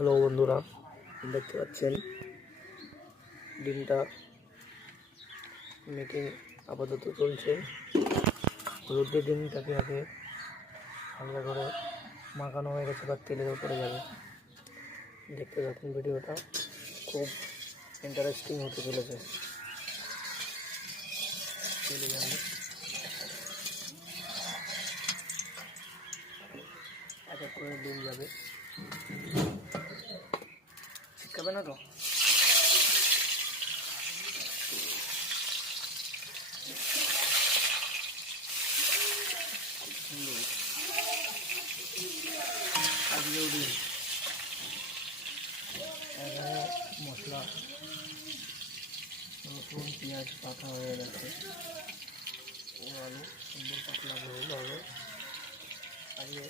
Hello বন্ধুরা, দেখতে পাচ্ছেন ডিমটা মেকিং আপাতত চলছে। রোদে ডিমটাকে আগে হালকা করে মাখানো হয়ে গেছে, বা তেলের উপরে যাবে। দেখতে থাকুন, ভিডিওটা খুব ইন্টারেস্টিং হতে চলেছে। চলে যাবে, এক এক করে ডিম যাবে, শিখাবে না তো। আজকেও ডিম, এখানে মশলা রসুন পেঁয়াজ পাতা হয়ে গেছে, ও আলু সুন্দর পাতলা হয়ে যাবে। আজকে